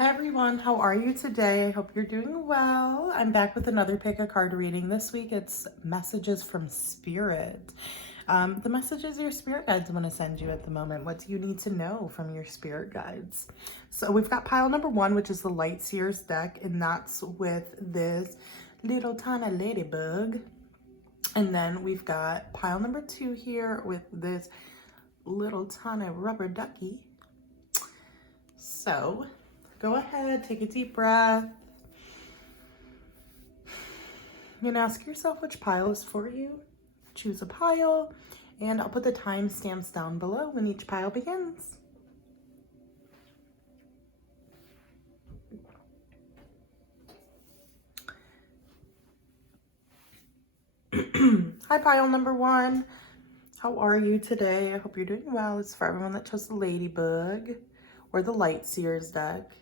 Hi everyone, how are you today? I hope you're doing well. I'm back with another pick a card reading. This week it's messages from spirit. The messages your spirit guides want to send you at the moment. What do you need to know from your spirit guides? So we've got pile number 1, which is the Light Seers deck, and that's with this little tiny ladybug. And then we've got pile number 2 here with this little tiny rubber ducky. So go ahead, take a deep breath. And ask yourself which pile is for you. Choose a pile, and I'll put the timestamps down below when each pile begins. Hi, pile number 1. How are you today? I hope you're doing well. It's for everyone that chose the Ladybug or the Light Seers deck.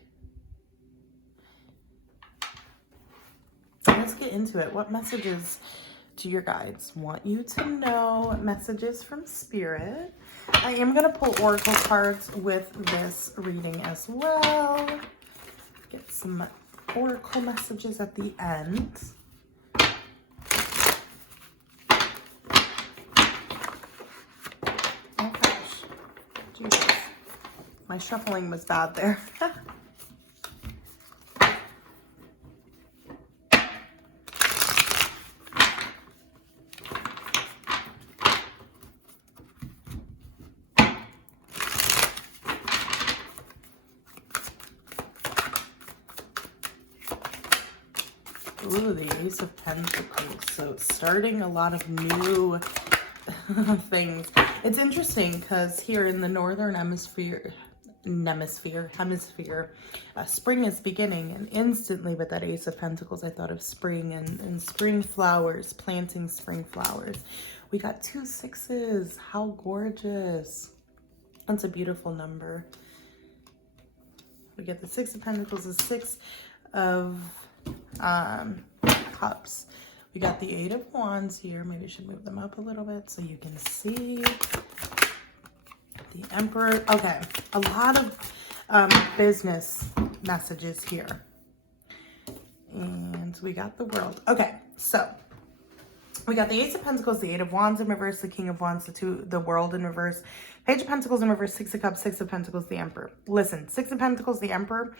Let's get into it. What messages do your guides want you to know? Messages from spirit. I am going to pull oracle cards with this reading as well. Get some oracle messages at the end. Oh gosh. Jesus. My shuffling was bad there. Ooh, the Ace of Pentacles. So it's starting a lot of new things. It's interesting because here in the northern hemisphere, spring is beginning, and instantly with that Ace of Pentacles, I thought of spring and spring flowers, planting spring flowers. We got 2 6s. How gorgeous. That's a beautiful number. We get the 6 of Pentacles, the 6 of cups. We got the 8 of Wands here. Maybe I should move them up a little bit so you can see. The Emperor. Okay, a lot of business messages here. And we got the World. Okay, so we got the Ace of Pentacles, the 8 of Wands in reverse, the King of Wands, the World in reverse, Page of Pentacles in reverse, 6 of Cups, 6 of Pentacles, the Emperor. Listen, 6 of Pentacles, the Emperor.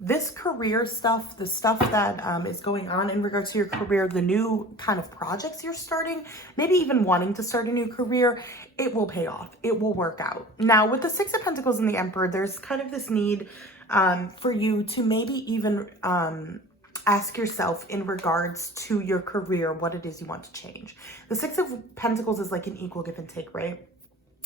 This career stuff, the stuff that is going on in regards to your career, the new kind of projects you're starting, maybe even wanting to start a new career, it will pay off. It will work out. Now, with the 6 of Pentacles and the Emperor, there's kind of this need for you to maybe even ask yourself in regards to your career, what it is you want to change. The 6 of Pentacles is like an equal give and take, right?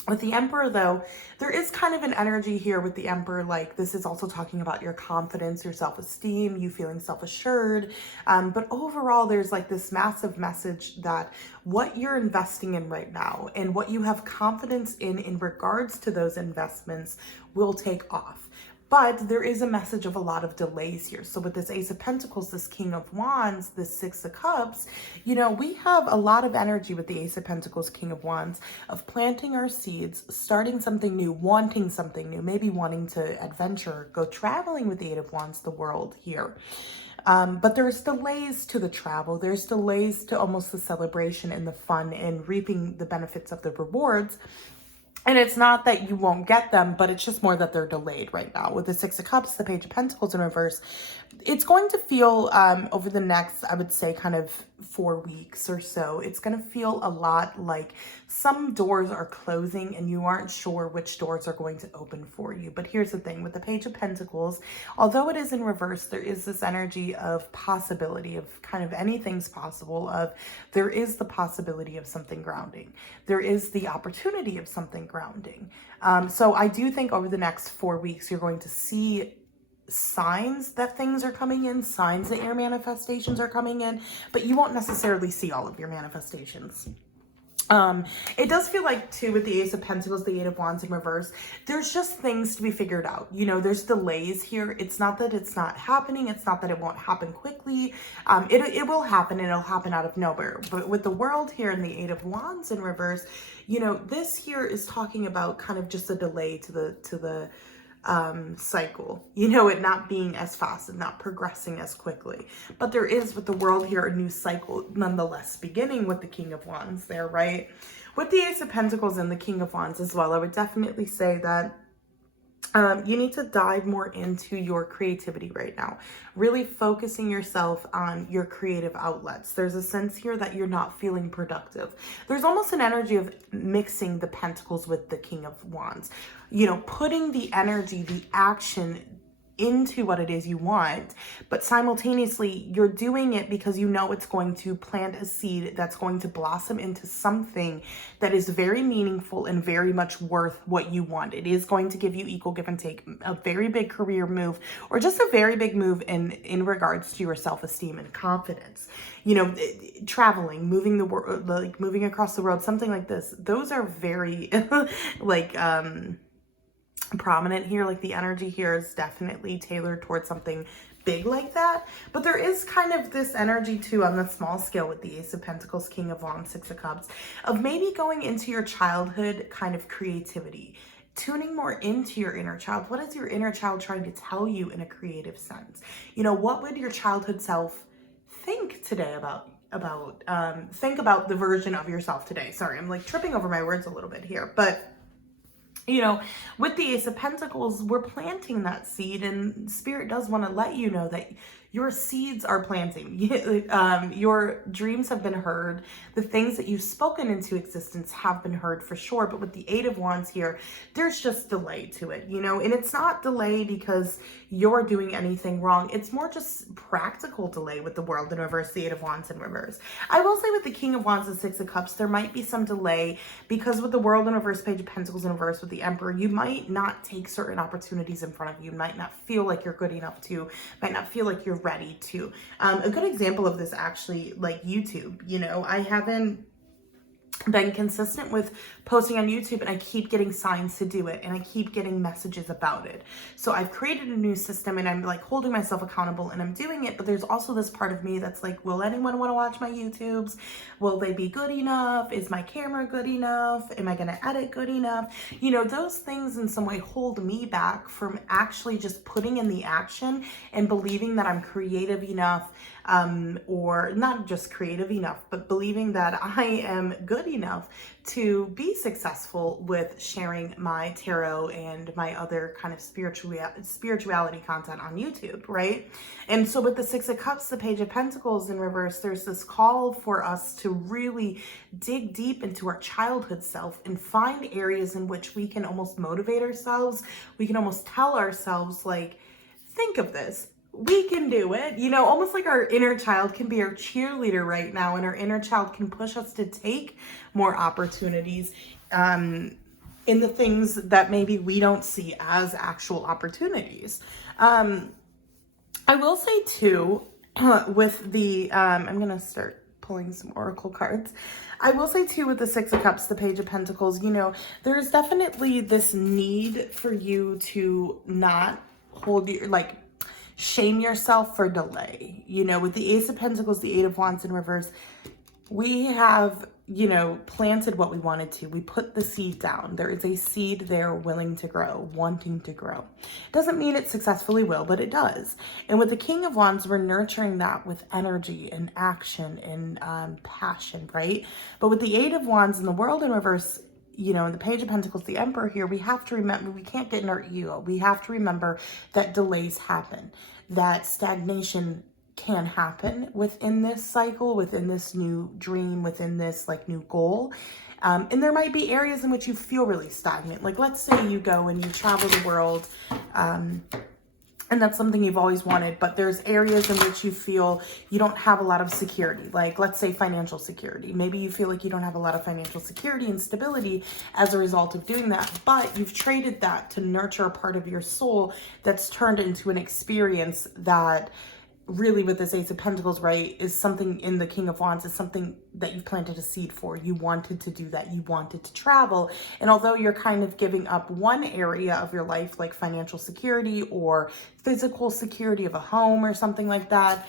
With the Emperor, though, there is kind of an energy here with the Emperor, like this is also talking about your confidence, your self-esteem, you feeling self-assured. But overall, there's like this massive message that what you're investing in right now and what you have confidence in regards to those investments will take off. But there is a message of a lot of delays here. So with this Ace of Pentacles, this King of Wands, this 6 of Cups, you know, we have a lot of energy with the Ace of Pentacles, King of Wands, of planting our seeds, starting something new, wanting something new, maybe wanting to adventure, go traveling with the 8 of Wands, the World here. But there's delays to the travel. There's delays to almost the celebration and the fun and reaping the benefits of the rewards. And it's not that you won't get them, but it's just more that they're delayed right now. With the 6 of Cups, the Page of Pentacles in reverse, it's going to feel over the next, I would say, kind of 4 weeks or so, it's going to feel a lot like some doors are closing and you aren't sure which doors are going to open for you. But here's the thing, with the Page of Pentacles, although it is in reverse, there is this energy of possibility, of kind of anything's possible, of there is the possibility of something grounding. There is the opportunity of something grounding. So I do think over the next 4 weeks, you're going to see signs that things are coming in, signs that your manifestations are coming in, but you won't necessarily see all of your manifestations. It does feel like too with the Ace of Pentacles, the 8 of Wands in reverse, there's just things to be figured out. You know, there's delays here. It's not that it's not happening. It's not that it won't happen quickly. It will happen, and it'll happen out of nowhere. But with the World here and the 8 of Wands in reverse, you know, this here is talking about kind of just a delay to the cycle, you know, it not being as fast and not progressing as quickly. But there is with the world here a new cycle nonetheless, beginning with the King of Wands there, right? With the Ace of Pentacles and the King of Wands as well, I would definitely say that you need to dive more into your creativity right now, really focusing yourself on your creative outlets. There's a sense here that you're not feeling productive. There's almost an energy of mixing the Pentacles with the King of Wands, you know, putting the energy, the action into what it is you want, but simultaneously you're doing it because you know it's going to plant a seed that's going to blossom into something that is very meaningful and very much worth what you want. It is going to give you equal give and take, a very big career move, or just a very big move in regards to your self-esteem and confidence. You know, traveling, moving the world, like moving across the world, something like this. Those are very like prominent here. Like the energy here is definitely tailored towards something big like that. But there is kind of this energy too on the small scale with the Ace of Pentacles, King of Wands, Six of Cups, of maybe going into your childhood kind of creativity, tuning more into your inner child. What is your inner child trying to tell you in a creative sense? You know, what would your childhood self think today think about the version of yourself today. Sorry, I'm like tripping over my words a little bit here, but you know, with the Ace of Pentacles, we're planting that seed, and Spirit does want to let you know that your seeds are planting. Your dreams have been heard. The things that you've spoken into existence have been heard for sure. But with the Eight of Wands here, there's just delay to it, you know, and it's not delay because you're doing anything wrong. It's more just practical delay with the World in reverse, the Eight of Wands in reverse. I will say with the King of Wands and Six of Cups, there might be some delay because with the World in reverse, Page of Pentacles in reverse with the Emperor, you might not take certain opportunities in front of you, might not feel like you're good enough to, might not feel like you're ready to. A good example of this actually, like YouTube, you know, I haven't been consistent with posting on YouTube, and I keep getting signs to do it, and I keep getting messages about it. So I've created a new system, and I'm like holding myself accountable, and I'm doing it. But there's also this part of me that's like, will anyone want to watch my YouTubes? Will they be good enough? Is my camera good enough? Am I going to edit good enough? You know, those things in some way hold me back from actually just putting in the action and believing that I'm creative enough, or not just creative enough, but believing that I am good enough to be successful with sharing my tarot and my other kind of spirituality content on YouTube, right? And so with the Six of Cups, the Page of Pentacles in reverse, there's this call for us to really dig deep into our childhood self and find areas in which we can almost motivate ourselves. We can almost tell ourselves, like, think of this. We can do it, you know, almost like our inner child can be our cheerleader right now, and our inner child can push us to take more opportunities in the things that maybe we don't see as actual opportunities. I will say too, with the, I'm going to start pulling some oracle cards. I will say too, with the Six of Cups, the Page of Pentacles, you know, there's definitely this need for you to not hold your, like, shame yourself for delay. You know, with the Ace of Pentacles, the Eight of Wands in reverse, we have, you know, planted what we wanted to. We put the seed down. There is a seed there willing to grow, wanting to grow. Doesn't mean it successfully will, but it does. And with the King of Wands, we're nurturing that with energy and action and passion, right? But with the Eight of Wands and the World in reverse, you know, in the Page of Pentacles, the Emperor here, we have to remember, we can't get in our ego. We have to remember that delays happen, that stagnation can happen within this cycle, within this new dream, within this like new goal. And there might be areas in which you feel really stagnant. Like, let's say you go and you travel the world, and that's something you've always wanted, but there's areas in which you feel you don't have a lot of security. Like, let's say financial security. Maybe you feel like you don't have a lot of financial security and stability as a result of doing that, but you've traded that to nurture a part of your soul that's turned into an experience that really, with this Ace of Pentacles, right, is something in the King of Wands, is something that you planted a seed for. You wanted to do that. You wanted to travel. And although you're kind of giving up one area of your life, like financial security or physical security of a home or something like that,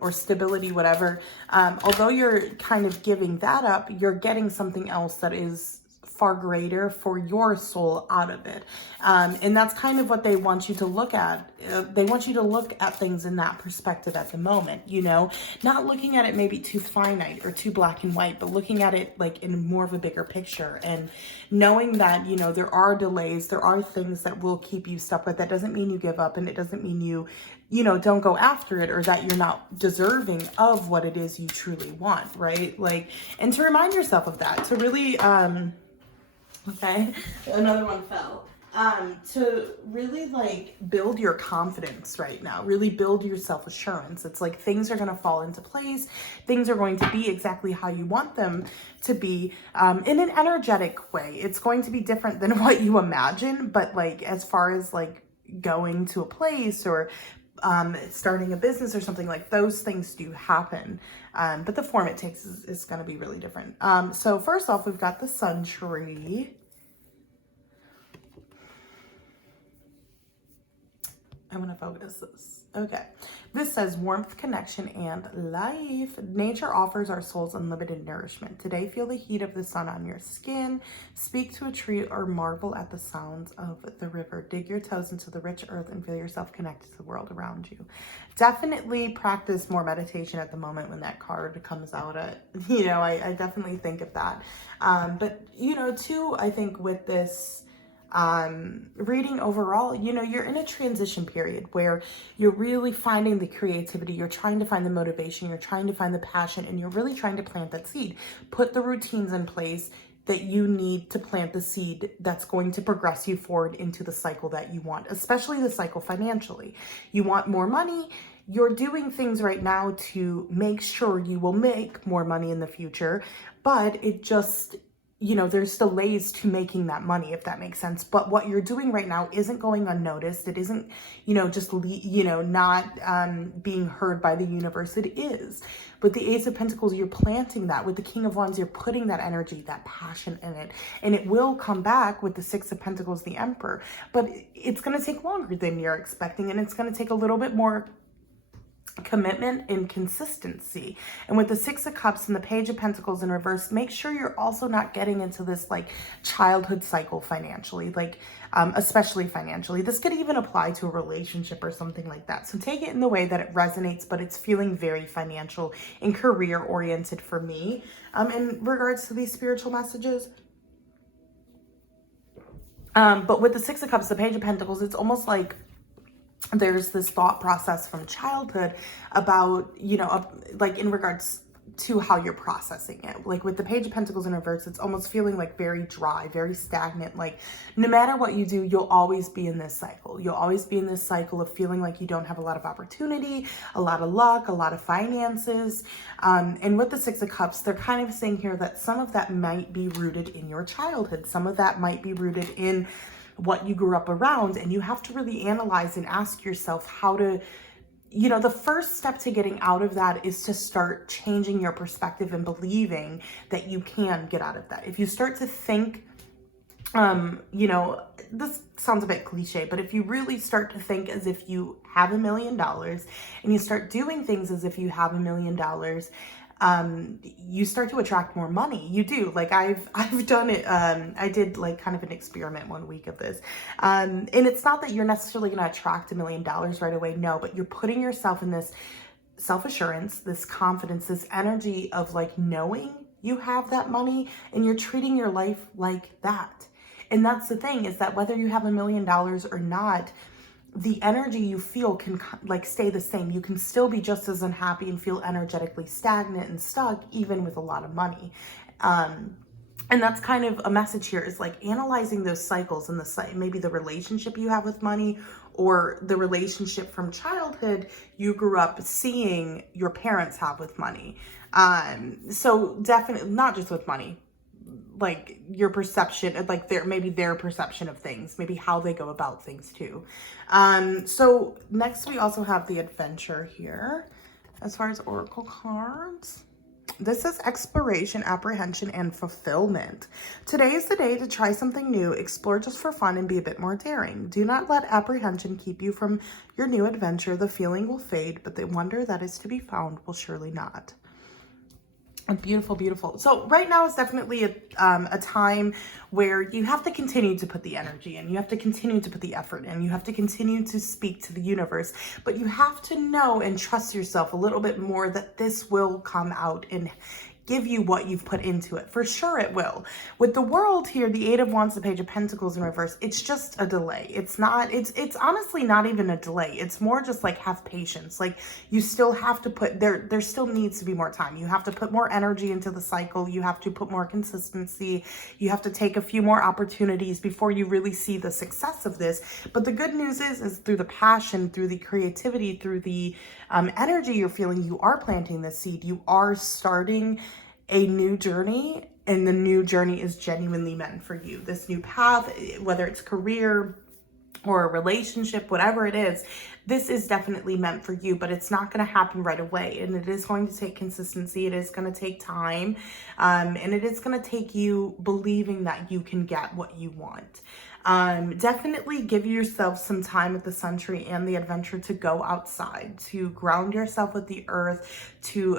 or stability, whatever, although you're kind of giving that up, you're getting something else that is far greater for your soul out of it. And that's kind of what they want you to look at. They want you to look at things in that perspective at the moment, you know, not looking at it maybe too finite or too black and white, but looking at it like in more of a bigger picture, and knowing that, you know, there are delays, there are things that will keep you stuck, but that doesn't mean you give up, and it doesn't mean you know, don't go after it, or that you're not deserving of what it is you truly want, right? Like, and to remind yourself of that, to really, okay, another one fell. To really like build your confidence right now, really build your self-assurance. It's like things are going to fall into place. Things are going to be exactly how you want them to be, in an energetic way. It's going to be different than what you imagine, but like, as far as like going to a place or starting a business or something, like those things do happen. But the form it takes is going to be really different. So first off, we've got the sun tree. I want to focus this. Okay. This says warmth, connection, and life. Nature offers our souls unlimited nourishment. Today, feel the heat of the sun on your skin. Speak to a tree or marvel at the sounds of the river. Dig your toes into the rich earth and feel yourself connected to the world around you. Definitely practice more meditation at the moment when that card comes out. You know, I definitely think of that. But, you know, too, I think with this reading overall, you know, you're in a transition period where you're really finding the creativity, you're trying to find the motivation, you're trying to find the passion, and you're really trying to plant that seed. Put the routines in place that you need to plant the seed that's going to progress you forward into the cycle that you want, especially the cycle financially. You want more money. You're doing things right now to make sure you will make more money in the future, but it just, you know, there's delays to making that money, if that makes sense. But what you're doing right now isn't going unnoticed. It isn't, you know, just, you know, not being heard by the universe. It is. With the Ace of Pentacles, you're planting that. With the King of Wands, you're putting that energy, that passion in it. And it will come back with the Six of Pentacles, the Emperor. But it's going to take longer than you're expecting. And it's going to take a little bit more commitment and consistency. And with the Six of Cups and the Page of Pentacles in reverse, make sure you're also not getting into this like childhood cycle financially, like especially financially. This could even apply to a relationship or something like that. So take it in the way that it resonates, but it's feeling very financial and career oriented for me. In regards to these spiritual messages. But with the Six of Cups, the Page of Pentacles, it's almost like there's this thought process from childhood about, you know, like in regards to how you're processing it. Like with the Page of Pentacles in reverse, it's almost feeling like very dry, very stagnant. Like no matter what you do, you'll always be in this cycle. You'll always be in this cycle of feeling like you don't have a lot of opportunity, a lot of luck, a lot of finances. And with the Six of Cups, they're kind of saying here that some of that might be rooted in your childhood. Some of that might be rooted in what you grew up around, and you have to really analyze and ask yourself how to, you know, the first step to getting out of that is to start changing your perspective and believing that you can get out of that. If you start to think, you know, this sounds a bit cliche, but if you really start to think as if you have $1 million and you start doing things as if you have $1 million, you start to attract more money. You do. Like I've done it. I did like kind of an experiment one week of this. And it's not that you're necessarily going to attract $1 million right away. No, but you're putting yourself in this self-assurance, this confidence, this energy of like knowing you have that money, and you're treating your life like that. And that's the thing, is that whether you have $1 million or not, the energy you feel can like stay the same. You can still be just as unhappy and feel energetically stagnant and stuck even with a lot of money. And that's kind of a message here, is like analyzing those cycles and maybe the relationship you have with money, or the relationship from childhood you grew up seeing your parents have with money. So definitely not just with money, like your perception, like their perception of things, maybe how they go about things too. So next we also have the Adventure here. As far as oracle cards, this is exploration, apprehension, and fulfillment. Today is the day to try something new, explore just for fun, and be a bit more daring. Do not let apprehension keep you from your new adventure. The feeling will fade, but the wonder that is to be found will surely not. Beautiful, beautiful. So right now is definitely a time where you have to continue to put the energy in. You have to continue to put the effort in. You have to continue to speak to the universe. But you have to know and trust yourself a little bit more that this will come out and give you what you've put into it. For sure it will. With the world here, the Eight of Wands, the Page of Pentacles in reverse, it's just a delay. It's honestly not even a delay. It's more just like have patience. Like you still have to put, there still needs to be more time. You have to put more energy into the cycle. You have to put more consistency. You have to take a few more opportunities before you really see the success of this. But the good news is through the passion, through the creativity, through the energy you're feeling, you are planting this seed. You are starting a new journey, and the new journey is genuinely meant for you. This new path, whether it's career or a relationship, whatever it is, this is definitely meant for you, but it's not going to happen right away. And it is going to take consistency. It is going to take time. And it is going to take you believing that you can get what you want. Definitely give yourself some time with the sun tree and the adventure to go outside, to ground yourself with the earth, to,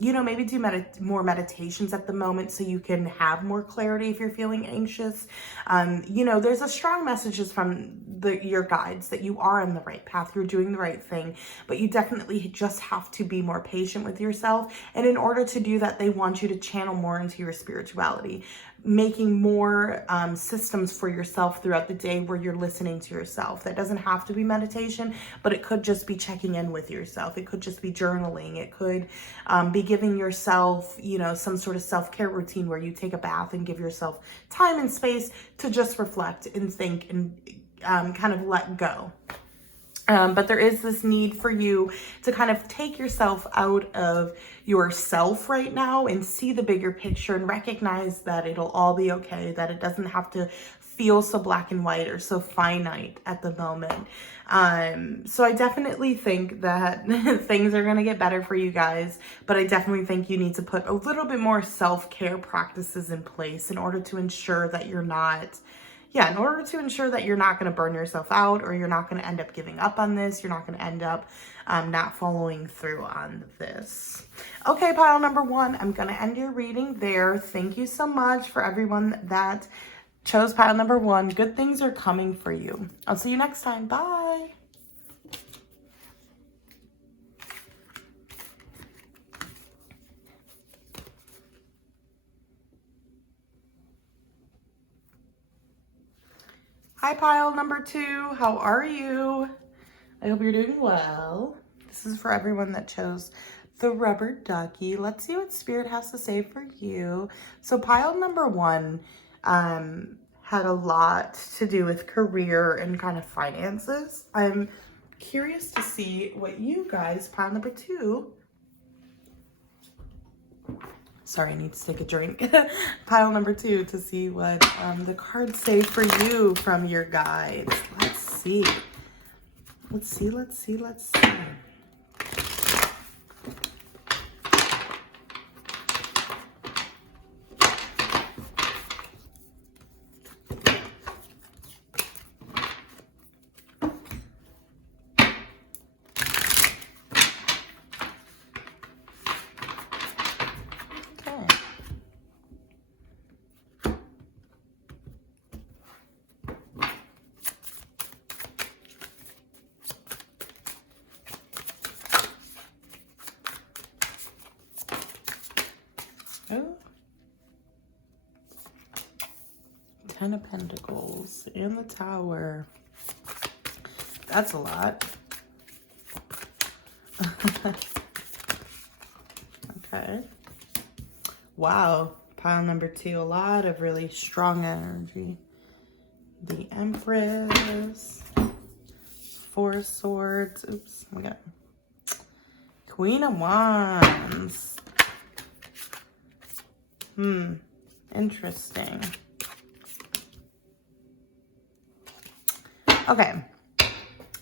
maybe do more meditations at the moment so you can have more clarity if you're feeling anxious. There's a strong messages from your guides that you are on the right path. You're doing the right thing, but you definitely just have to be more patient with yourself. And in order to do that, they want you to channel more into your spirituality, making more systems for yourself throughout the day where you're listening to yourself. That doesn't have to be meditation, but it could just be checking in with yourself. It could just be journaling. It could be giving yourself, some sort of self-care routine where you take a bath and give yourself time and space to just reflect and think and kind of let go. But there is this need for you to kind of take yourself out of yourself right now and see the bigger picture and recognize that it'll all be okay, that it doesn't have to feel so black and white or so finite at the moment. So I definitely think that things are going to get better for you guys, but I definitely think you need to put a little bit more self-care practices in place in order to ensure that you're not going to burn yourself out, or you're not going to end up giving up on this. You're not going to end up not following through on this. Okay, pile number one, I'm going to end your reading there. Thank you so much for everyone that chose pile number one. Good things are coming for you. I'll see you next time. Bye. Hi, pile number two. How are you? I hope you're doing well. This is for everyone that chose the rubber ducky. Let's see what Spirit has to say for you. So pile number one had a lot to do with career and kind of finances. I'm curious to see what you guys, pile number two, sorry, I need to take a drink. Pile number two, to see what the cards say for you from your guides. Let's see. Let's see. Oh. 10 of Pentacles and the Tower. That's a lot. Okay. Wow. Pile number two, a lot of really strong energy. The Empress. Four of Swords. Oops. We got Queen of Wands. Interesting. Okay.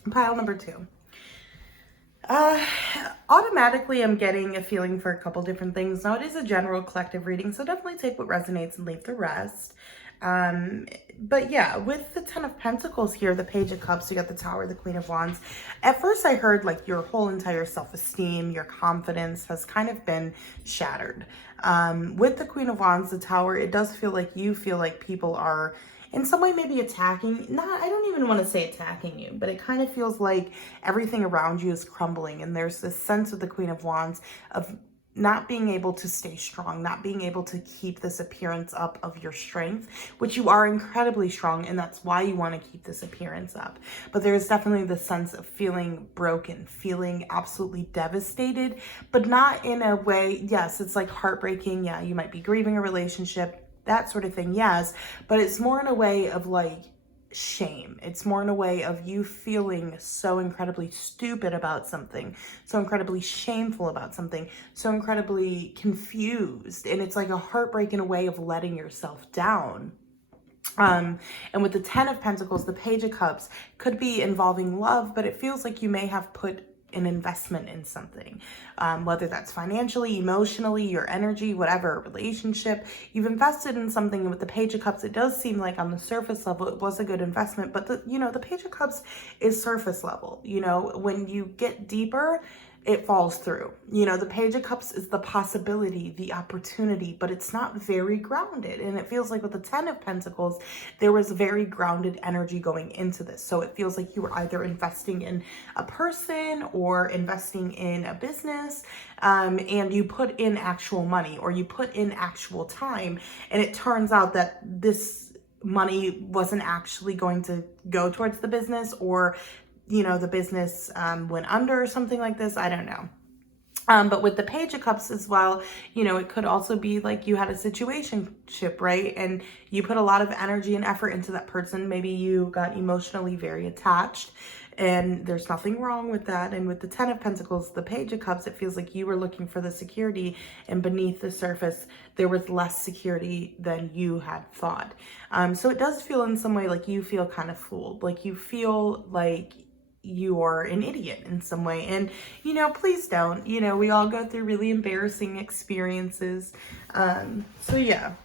Pile number two. Automatically, I'm getting a feeling for a couple different things. Now, it is a general collective reading, so definitely take what resonates and leave the rest. But yeah, with the Ten of Pentacles here, the Page of Cups, you got the Tower, the Queen of Wands. At first I heard like your whole entire self-esteem, your confidence has kind of been shattered. With the Queen of Wands, the Tower, it does feel like you feel like people are in some way maybe attacking. I don't even want to say attacking you, but it kind of feels like everything around you is crumbling. And there's this sense of the Queen of Wands of not being able to stay strong, not being able to keep this appearance up of your strength, which you are incredibly strong, and that's why you want to keep this appearance up. But there's definitely the sense of feeling broken, feeling absolutely devastated, but not in a way, yes, it's like heartbreaking. Yeah, you might be grieving a relationship, that sort of thing, yes, but it's more in a way of like shame. It's more in a way of you feeling so incredibly stupid about something, so incredibly shameful about something, so incredibly confused. And it's like a heartbreak in a way of letting yourself down. And with the Ten of Pentacles, the Page of Cups could be involving love, but it feels like you may have put an investment in something, whether that's financially, emotionally, your energy, whatever, relationship, you've invested in something. And with the Page of Cups, it does seem like on the surface level, it was a good investment, but the Page of Cups is surface level. When you get deeper, it falls through. The Page of Cups is the possibility, the opportunity, but it's not very grounded. And it feels like with the Ten of Pentacles, there was very grounded energy going into this. So it feels like you were either investing in a person or investing in a business, and you put in actual money or you put in actual time. And it turns out that this money wasn't actually going to go towards the business, or the business went under or something like this. I don't know. But with the Page of Cups as well, it could also be like you had a situationship, right? And you put a lot of energy and effort into that person. Maybe you got emotionally very attached, and there's nothing wrong with that. And with the Ten of Pentacles, the Page of Cups, it feels like you were looking for the security, and beneath the surface, there was less security than you had thought. So it does feel in some way like you feel kind of fooled, like you feel like you're an idiot in some way. And please don't. We all go through really embarrassing experiences. So yeah,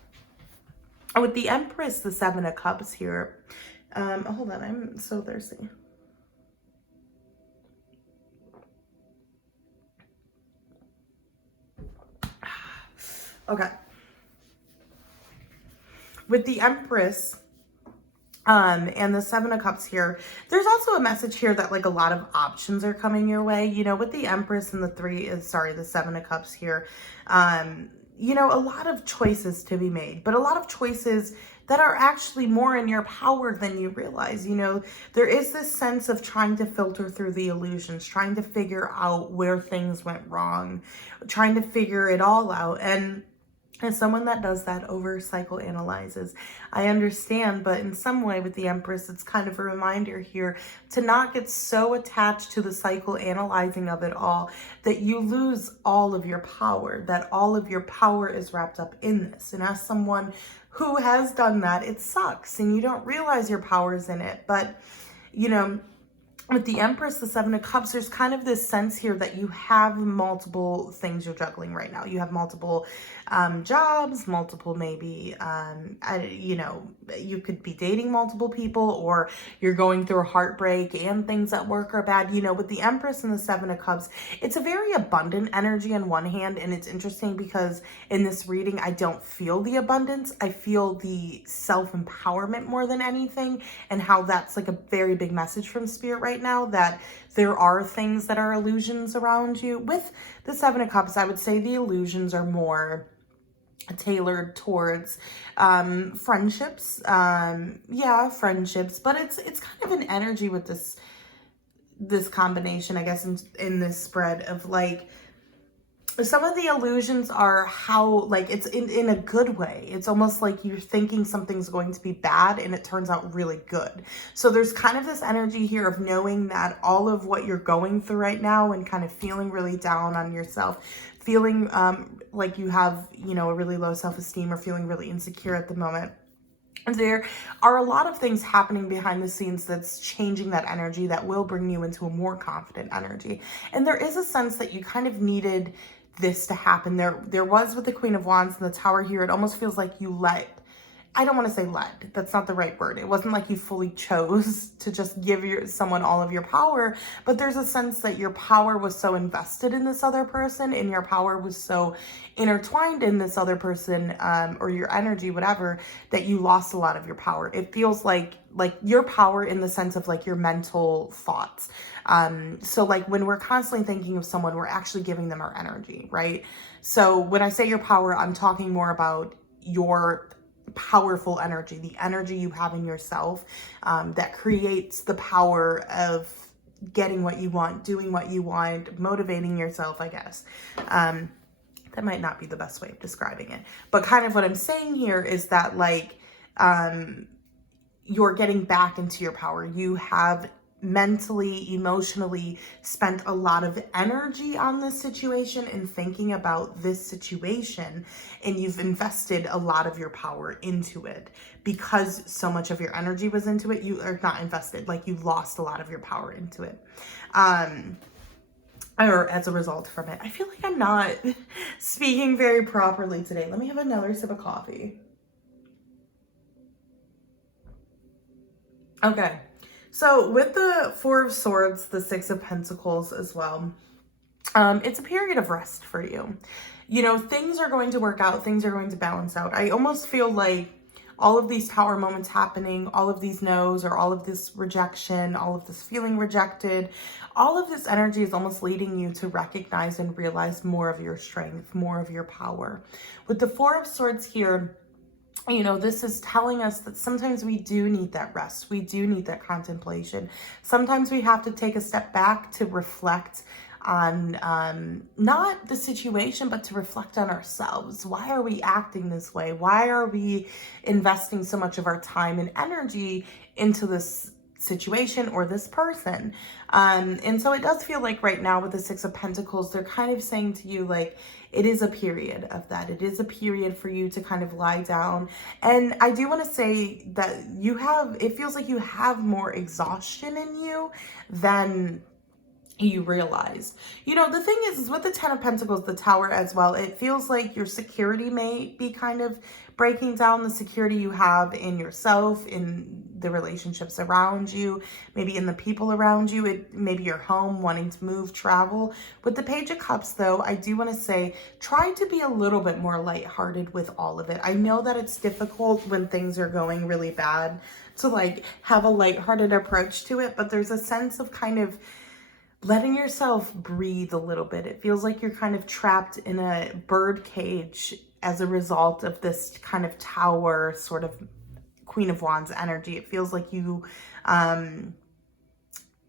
with the Empress, the Seven of Cups here, hold on, I'm so thirsty. Okay, with the Empress and the Seven of Cups here, there's also a message here that like a lot of options are coming your way. With the Empress and the Seven of Cups here, a lot of choices to be made, but a lot of choices that are actually more in your power than you realize. There is this sense of trying to filter through the illusions, trying to figure out where things went wrong, trying to figure it all out. And as someone that does that, over psychoanalyzes, I understand, but in some way with the Empress, it's kind of a reminder here to not get so attached to the psychoanalyzing of it all that you lose all of your power, that all of your power is wrapped up in this. And as someone who has done that, it sucks and you don't realize your power is in it. But, with the Empress, the Seven of Cups, there's kind of this sense here that you have multiple things you're juggling right now. You have multiple jobs, multiple maybe, you could be dating multiple people, or you're going through a heartbreak and things at work are bad. With the Empress and the Seven of Cups, it's a very abundant energy on one hand. And it's interesting because in this reading, I don't feel the abundance. I feel the self-empowerment more than anything, and how that's like a very big message from Spirit right now, that there are things that are illusions around you. With the Seven of Cups, I would say the illusions are more tailored towards friendships. Friendships, but it's kind of an energy with this combination, I guess, in this spread of like, some of the illusions are how, like, it's in a good way. It's almost like you're thinking something's going to be bad and it turns out really good. So there's kind of this energy here of knowing that all of what you're going through right now and kind of feeling really down on yourself, feeling like you have, a really low self-esteem, or feeling really insecure at the moment. There are a lot of things happening behind the scenes that's changing that energy, that will bring you into a more confident energy. And there is a sense that you kind of needed this to happen. There was with the Queen of Wands and the Tower here, it almost feels like you let I don't want to say led. That's not the right word. It wasn't like you fully chose to just give someone all of your power, but there's a sense that your power was so invested in this other person, and your power was so intertwined in this other person, or your energy, whatever, that you lost a lot of your power. It feels like your power in the sense of like your mental thoughts. So like when we're constantly thinking of someone, we're actually giving them our energy, right? So when I say your power, I'm talking more about your powerful energy, the energy you have in yourself, that creates the power of getting what you want, doing what you want, motivating yourself, I guess. That might not be the best way of describing it, but kind of what I'm saying here is that like, you're getting back into your power. You have mentally, emotionally spent a lot of energy on this situation and thinking about this situation, and you've invested a lot of your power into it because so much of your energy was into it. You are not invested, like you lost a lot of your power into it. Or as a result from it. I feel like I'm not speaking very properly today. Let me have another sip of coffee. Okay. So with the Four of Swords, the Six of Pentacles as well, it's a period of rest for you. You know, things are going to work out. Things are going to balance out. I almost feel like all of these Tower moments happening, all of these no's, or all of this rejection, all of this feeling rejected, all of this energy is almost leading you to recognize and realize more of your strength, more of your power. With the Four of Swords here, you know, this is telling us that sometimes we do need that rest. We do need that contemplation. Sometimes we have to take a step back to reflect on not the situation, but to reflect on ourselves. Why are we acting this way? Why are we investing so much of our time and energy into this situation or this person? And so it does feel like right now with the Six of Pentacles, they're kind of saying to you, like, it is a period of that. It is a period for you to kind of lie down. And I do want to say that it feels like you have more exhaustion in you than you realize. You know, the thing is with the Ten of Pentacles, the Tower as well, it feels like your security may be kind of breaking down, the security you have in yourself, in the relationships around you, maybe in the people around you, maybe your home, wanting to move, travel. With the Page of Cups though, I do want to say, try to be a little bit more lighthearted with all of it. I know that it's difficult when things are going really bad to like have a lighthearted approach to it, but there's a sense of kind of letting yourself breathe a little bit. It feels like you're kind of trapped in a bird cage as a result of this kind of Tower, sort of Queen of Wands energy. It feels like you are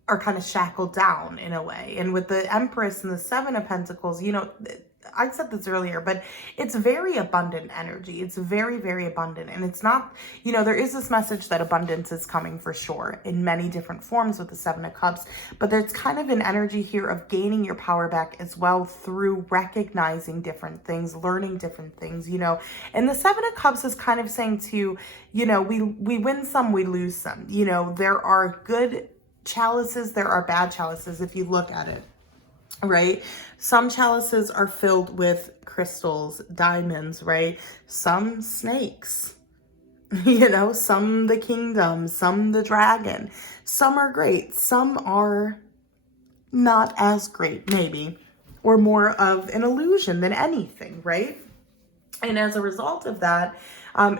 kind of shackled down in a way. And with the Empress and the Seven of Pentacles, you know, I said this earlier, but it's very abundant energy. It's very, very abundant. And it's not, you know, there is this message that abundance is coming for sure in many different forms with the Seven of Cups, but there's kind of an energy here of gaining your power back as well through recognizing different things, learning different things, you know. And the Seven of Cups is kind of saying to, you know, we win some, we lose some. You know, there are good chalices, there are bad chalices if you look at it. Right? Some chalices are filled with crystals, diamonds, right? Some snakes, you know, some the kingdom, some the dragon. Some are great. Some are not as great, maybe, or more of an illusion than anything, right? And as a result of that,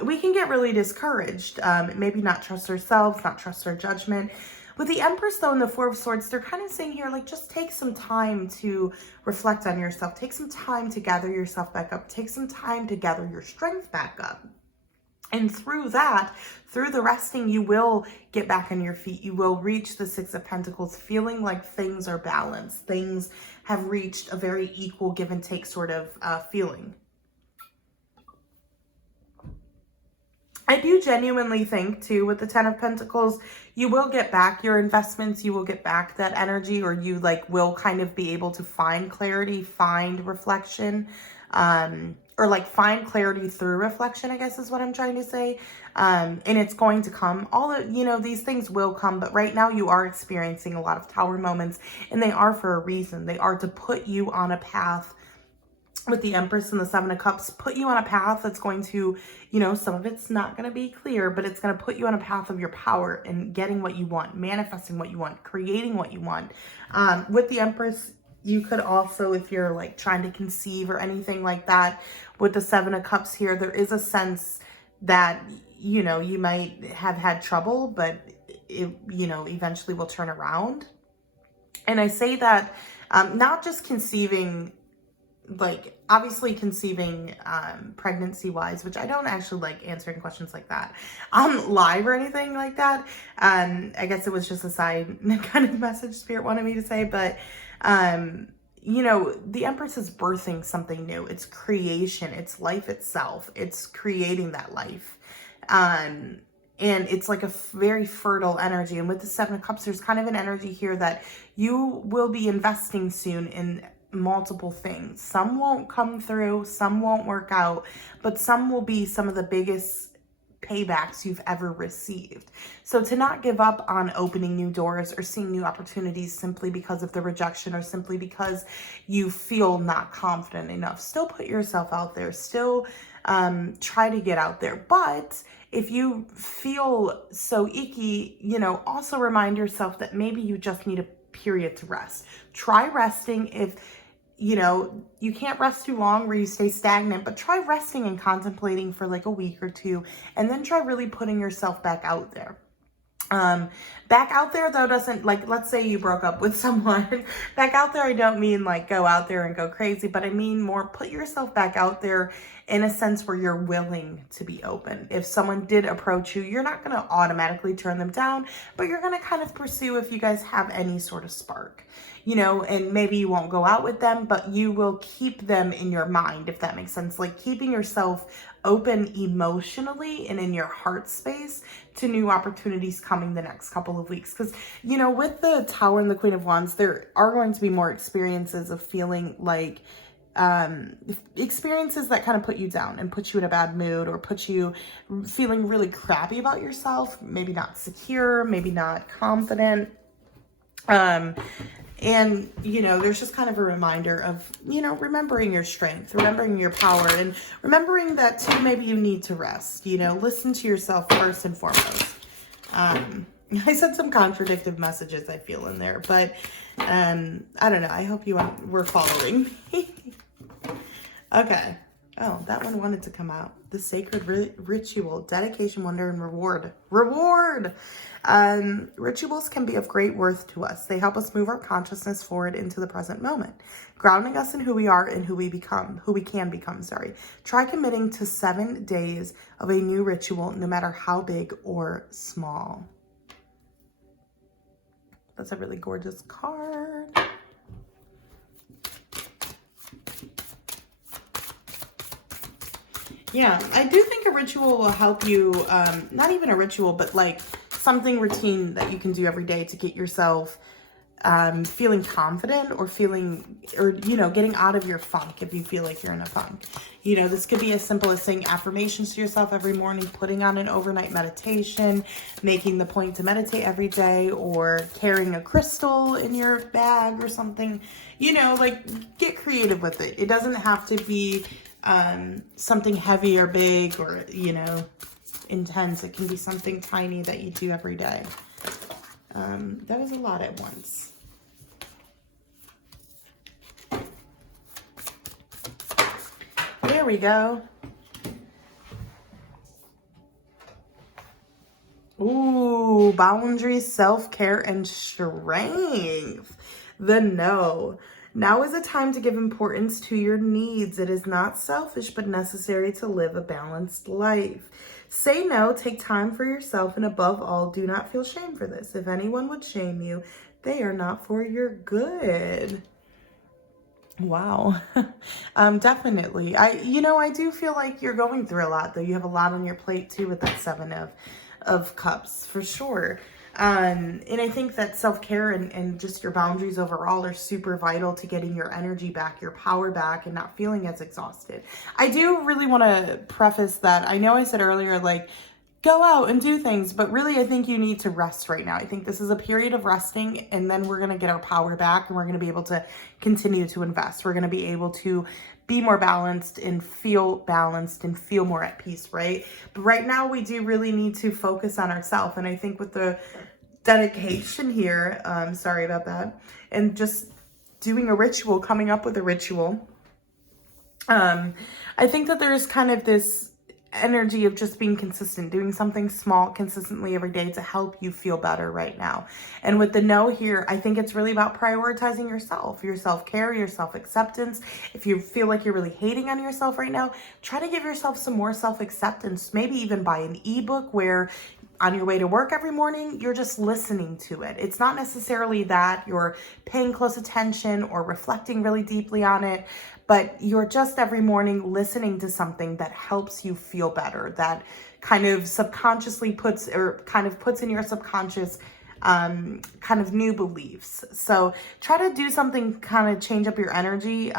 we can get really discouraged. Maybe not trust ourselves, not trust our judgment. With the Empress, though, and the Four of Swords, they're kind of saying here, like, just take some time to reflect on yourself. Take some time to gather yourself back up. Take some time to gather your strength back up. And through that, through the resting, you will get back on your feet. You will reach the Six of Pentacles feeling like things are balanced. Things have reached a very equal give and take sort of feeling. I do genuinely think, too, with the Ten of Pentacles, you will get back your investments, you will get back that energy, or you, like, will kind of be able to find clarity, find reflection, or, like, find clarity through reflection, I guess is what I'm trying to say. And it's going to come. All of, you know, these things will come, but right now you are experiencing a lot of Tower moments, and they are for a reason. They are to put you on a path with the Empress and the Seven of Cups, put you on a path that's going to, you know, some of it's not going to be clear, but it's going to put you on a path of your power and getting what you want, manifesting what you want, creating what you want. With the Empress, you could also, if you're like trying to conceive or anything like that, with the Seven of Cups here, there is a sense that, you know, you might have had trouble, but it, you know, eventually will turn around. And I say that not just conceiving, like obviously conceiving pregnancy wise, which I don't actually like answering questions like that live or anything like that. I guess it was just a side kind of message Spirit wanted me to say, but you know, the Empress is birthing something new. It's creation, it's life itself, it's creating that life. And it's like a very fertile energy. And with the Seven of Cups, there's kind of an energy here that you will be investing soon in multiple things. Some won't come through, some won't work out, but some will be some of the biggest paybacks you've ever received. So to not give up on opening new doors or seeing new opportunities simply because of the rejection or simply because you feel not confident enough. Still put yourself out there, still try to get out there. But if you feel so icky, you know, also remind yourself that maybe you just need a period to rest. Try resting. If, you know, you can't rest too long where you stay stagnant, but try resting and contemplating for like a week or two, and then try really putting yourself back out there. Back out there though doesn't, like, let's say you broke up with someone. Back out there, I don't mean like go out there and go crazy, but I mean more put yourself back out there in a sense where you're willing to be open. If someone did approach you, you're not going to automatically turn them down, but you're going to kind of pursue if you guys have any sort of spark, you know, and maybe you won't go out with them, but you will keep them in your mind, if that makes sense. Like keeping yourself open emotionally and in your heart space to new opportunities coming the next couple of weeks. Because, you know, with the Tower and the Queen of Wands, there are going to be more experiences of feeling like experiences that kind of put you down and put you in a bad mood or put you feeling really crappy about yourself, maybe not secure, maybe not confident. And, you know, there's just kind of a reminder of, you know, remembering your strength, remembering your power, and remembering that too, maybe you need to rest, you know, listen to yourself first and foremost. I said some contradictive messages I feel in there, but, I don't know. I hope you were following me. Okay. Oh, that one wanted to come out. The sacred ritual, dedication, wonder, and reward. Reward! Rituals can be of great worth to us. They help us move our consciousness forward into the present moment, grounding us in who we are and who we can become, sorry. Try committing to 7 days of a new ritual, no matter how big or small. That's a really gorgeous card. Yeah, I do think a ritual will help you, not even a ritual, but like something routine that you can do every day to get yourself feeling confident or you know, getting out of your funk if you feel like you're in a funk. You know, this could be as simple as saying affirmations to yourself every morning, putting on an overnight meditation, making the point to meditate every day, or carrying a crystal in your bag or something. You know, like get creative with it. It doesn't have to be something heavy or big or, you know, intense. It can be something tiny that you do every day. That was a lot at once. There we go. Ooh, boundaries, self-care, and strength. The no. Now is a time to give importance to your needs. It is not selfish, but necessary to live a balanced life. Say no, take time for yourself, and above all, do not feel shame for this. If anyone would shame you, they are not for your good. Wow. Definitely. I do feel like you're going through a lot, though. You have a lot on your plate, too, with that Seven of Cups, for sure. And I think that self-care and just your boundaries overall are super vital to getting your energy back, your power back, and not feeling as exhausted. I do really want to preface that. I know I said earlier, like, go out and do things, but really I think you need to rest right now. I think this is a period of resting, and then we're going to get our power back and we're going to be able to continue to invest. We're going to be able to be more balanced and feel more at peace, right? But right now we do really need to focus on ourselves. And I think with the dedication here, sorry about that, and just doing a ritual, coming up with a ritual, I think that there's kind of this energy of just being consistent, doing something small consistently every day to help you feel better right now. And with the no here, I think it's really about prioritizing yourself, your self-care, your self-acceptance. If you feel like you're really hating on yourself right now, try to give yourself some more self-acceptance. Maybe even buy an ebook where on your way to work every morning, you're just listening to it. It's not necessarily that you're paying close attention or reflecting really deeply on it, but you're just every morning listening to something that helps you feel better, that kind of subconsciously puts in your subconscious kind of new beliefs. So try to do something, kind of change up your energy,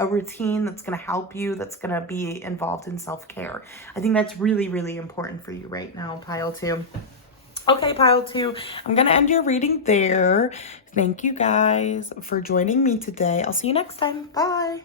a routine that's going to help you, that's going to be involved in self-care. I think that's really, really important for you right now, pile 2. Okay, pile 2, I'm going to end your reading there. Thank you guys for joining me today. I'll see you next time. Bye.